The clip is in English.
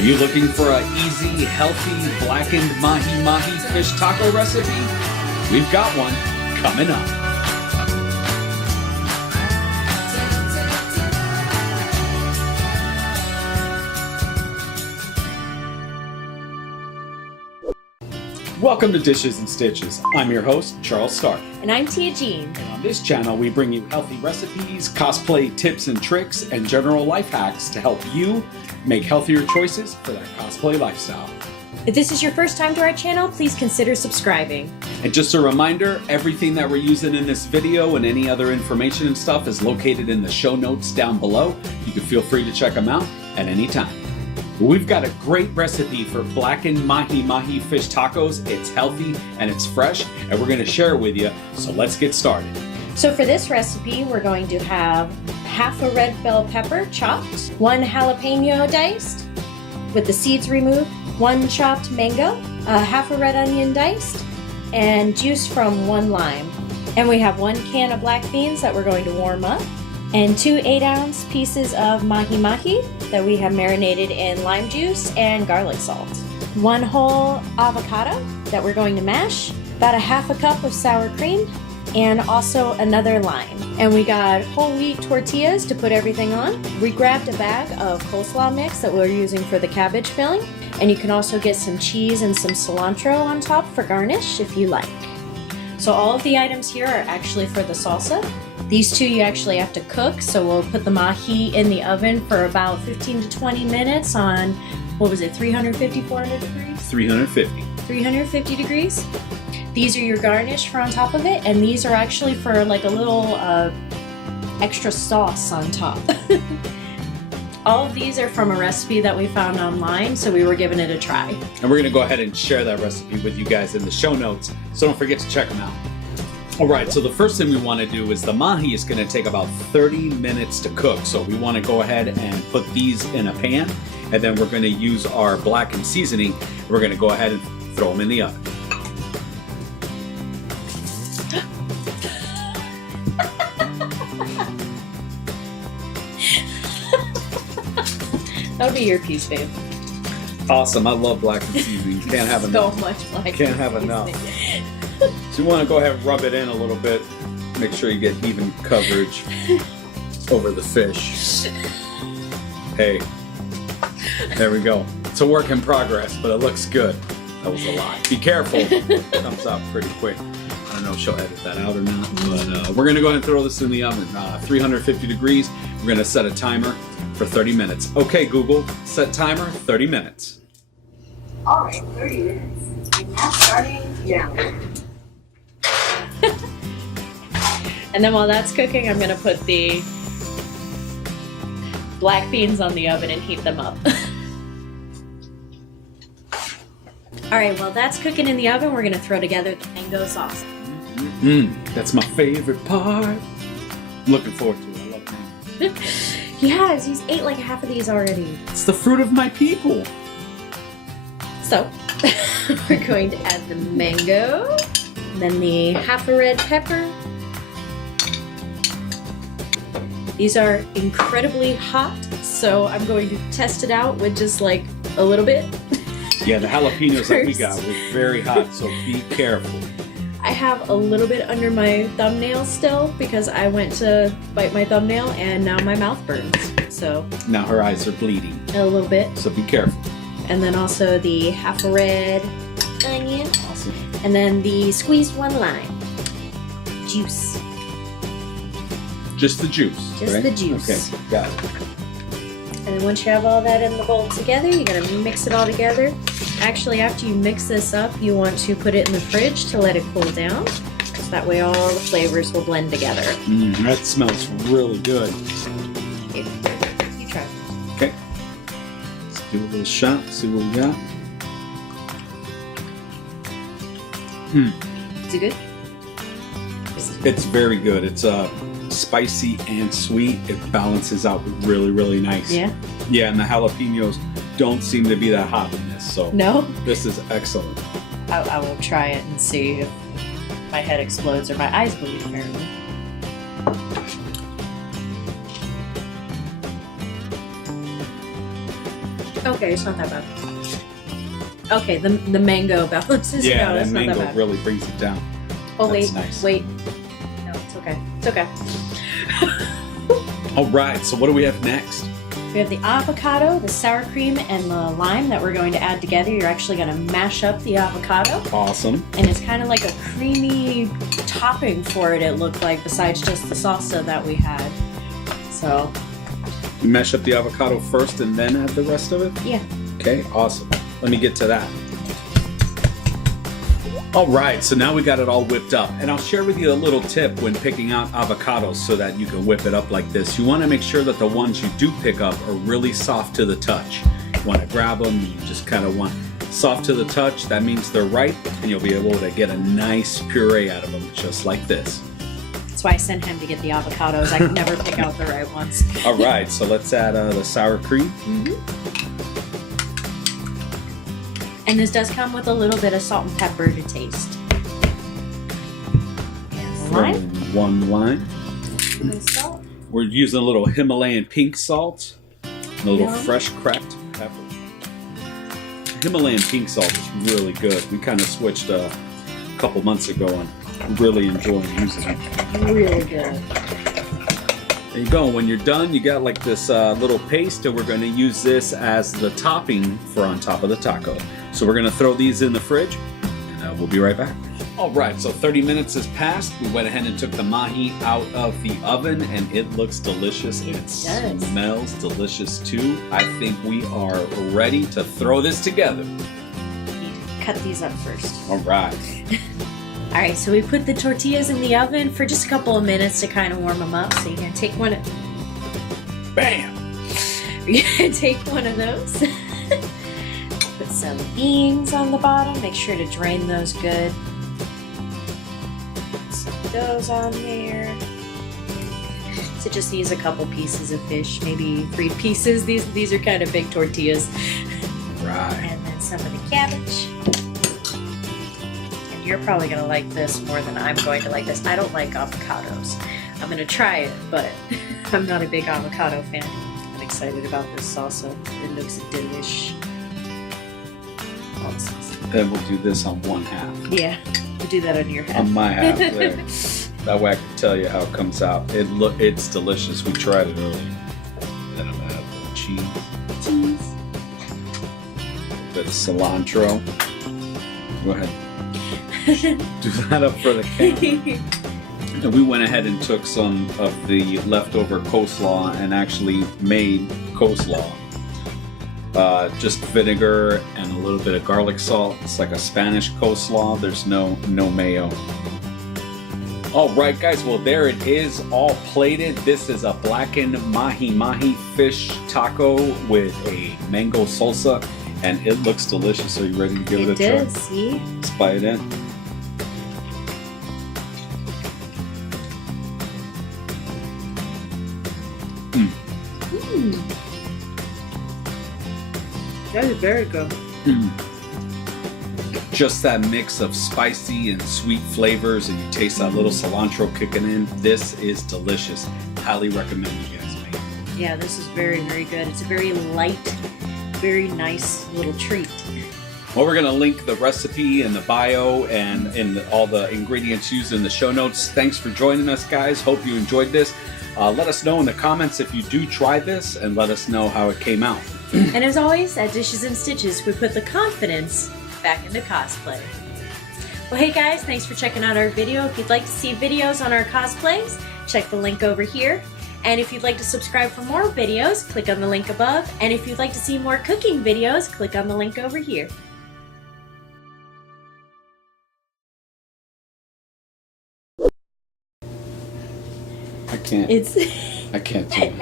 Are you looking for an easy, healthy, blackened mahi mahi fish taco recipe? We've got one coming up. Welcome to Dishes and Stitches. I'm your host, Charles Stark. And I'm Tia Jean. And on this channel, we bring you healthy recipes, cosplay tips and tricks, and general life hacks to help you make healthier choices for that cosplay lifestyle. If this is your first time to our channel, please consider subscribing. And just a reminder, everything that we're using in this video and any other information and stuff is located in the show notes down below. You can feel free to check them out at any time. We've got a great recipe for blackened mahi mahi fish tacos. It's healthy and it's fresh, and we're going to share it with you. So let's get started. So for this recipe, we're going to have half a red bell pepper chopped, 1 jalapeno diced with the seeds removed, 1 chopped mango, half a red onion diced, and juice from 1 lime. And we have 1 can of black beans that we're going to warm up, and 2 8-ounce pieces of mahi mahi that we have marinated in lime juice and garlic salt. 1 whole avocado that we're going to mash, about 1/2 cup of sour cream, and also another lime. And we got whole wheat tortillas to put everything on. We grabbed a bag of coleslaw mix that we're using for the cabbage filling, and you can also get some cheese and some cilantro on top for garnish if you like. So all of the items here are actually for the salsa. These two you actually have to cook, so we'll put the mahi in the oven for about 15 to 20 minutes on, what was it, 350, 400 degrees? 350. 350 degrees. These are your garnish for on top of it, and these are actually for like a little extra sauce on top. All of these are from a recipe that we found online, so we were giving it a try. And we're going to go ahead and share that recipe with you guys in the show notes, so don't forget to check them out. All right, so the first thing we want to do is the mahi is going to take about 30 minutes to cook. So we want to go ahead and put these in a pan, and then we're going to use our blackened seasoning. We're going to go ahead and throw them in the oven. That'll be your piece, babe. Awesome, I love blackened seasoning. Can't have enough. So much blackened. Can't have enough. So you want to go ahead and rub it in a little bit. Make sure you get even coverage over the fish. Hey, there we go. It's a work in progress, but it looks good. That was a lot. Be careful. It comes out pretty quick. I don't know if she'll edit that out or not, but we're going to go ahead and throw this in the oven. 350 degrees. We're going to set a timer for 30 minutes. Okay, Google, set timer, 30 minutes. All right, 30 minutes. And that's starting now. And then while that's cooking, I'm going to put the black beans on the oven and heat them up. All right, while that's cooking in the oven, we're going to throw together the mango sauce. That's my favorite part. I'm looking forward to it. I love mango. Yes, he's ate like 1/2 of these already. It's the fruit of my people. So, we're going to add the mango, then the 1/2 red pepper. These are incredibly hot, so I'm going to test it out with just like a little bit. Yeah, the jalapenos that we got were very hot, so be careful. I have a little bit under my thumbnail still because I went to bite my thumbnail and now my mouth burns. So Now her eyes are bleeding, a little bit. so be careful. And then also the 1/2 red onion. Awesome. And then the squeezed 1 lime. Juice. Just the juice, Just right? the juice. Okay, got it. And then once you have all that in the bowl together, you're going to mix it all together. Actually, after you mix this up, you want to put it in the fridge to let it cool down. So that way all the flavors will blend together. That smells really good. You try. Okay. Let's do a little shot, see what we got. Is it good? It's very good. It's spicy and sweet. It balances out really, really nice. Yeah? Yeah, and the jalapenos don't seem to be that hot in this, so No? this is excellent. I will try it and see if my head explodes or my eyes bleed, apparently. Oh, okay. It's not that bad. Okay, the mango balances. Yeah, no, that it's not mango that bad. really brings it down. Oh That's wait, nice. wait. No, it's okay. It's okay. All right, so what do we have next? We have the avocado, the sour cream, and the lime that we're going to add together. You're actually going to mash up the avocado, Awesome. and it's kind of like a creamy topping for it. It looked like, besides just the salsa that we had. So You mash up the avocado first and then add the rest of it? yeah. Okay, awesome. Let me get to that. All right, so now we got it all whipped up, and I'll share with you a little tip when picking out avocados so that you can whip it up like this. You want to make sure that the ones you do pick up are really soft to the touch. You want to grab them, you just kind of want soft to the touch. That means they're ripe, and you'll be able to get a nice puree out of them, just like this. That's why I sent him to get the avocados. I can never pick out the right ones. All right, so let's add the sour cream. And this does come with a little bit of salt and pepper to taste. And the Throw lime. in 1 lime. And salt. We're using a little Himalayan pink salt, a little Yeah. fresh cracked pepper. Himalayan pink salt is really good. We kind of switched a couple months ago and really enjoying using it. Really good. There you go. When you're done, you got like this little paste, and we're going to use this as the topping for on top of the taco. So we're going to throw these in the fridge, and we'll be right back. All right, so 30 minutes has passed. We went ahead and took the mahi out of the oven, and it looks delicious. It does. Smells delicious too. I think we are ready to throw this together. Cut these up first. All right. All right, so we put the tortillas in the oven for just a couple of minutes to kind of warm them up. So you're gonna take one. Bam! You're gonna take one of those. Put some beans on the bottom. Make sure to drain those good. Put some of those on there. So just use a couple pieces of fish, maybe 3 pieces. These are kind of big tortillas. Right. And then some of the cabbage. And you're probably gonna like this more than I'm going to like this. I don't like avocados. I'm gonna try it, but I'm not a big avocado fan. I'm excited about this salsa. It looks delish. All the salsa. Then we'll do this on one half. Yeah, we'll do that on your head. On my half there. That way I can tell you how it comes out. It's delicious. We tried it earlier. Then I'm gonna add a little cheese, Cheese. a bit of cilantro. Go ahead. Do that up for the camera. And we went ahead and took some of the leftover coleslaw and actually made coleslaw. Just vinegar and a little bit of garlic salt. It's like a Spanish coleslaw. There's no mayo. All right, guys. Well, there it is, all plated. This is a blackened mahi mahi fish taco with a mango salsa, and it looks delicious. Are you ready to give it a try? It does, see? Let's bite it in. That is very good. Just that mix of spicy and sweet flavors, and you taste that little cilantro kicking in. This is delicious. Highly recommend you guys make it. Yeah, this is very, very good. It's a very light, very nice little treat. Well, we're going to link the recipe in the bio and in all the ingredients used in the show notes. Thanks for joining us, guys. Hope you enjoyed this. Let us know in the comments if you do try this, and let us know how it came out. And as always, at Dishes and Stitches, we put the confidence back into cosplay. Well, hey guys, thanks for checking out our video. If you'd like to see videos on our cosplays, check the link over here. And if you'd like to subscribe for more videos, click on the link above. And if you'd like to see more cooking videos, click on the link over here. I can't. It's I can't do it.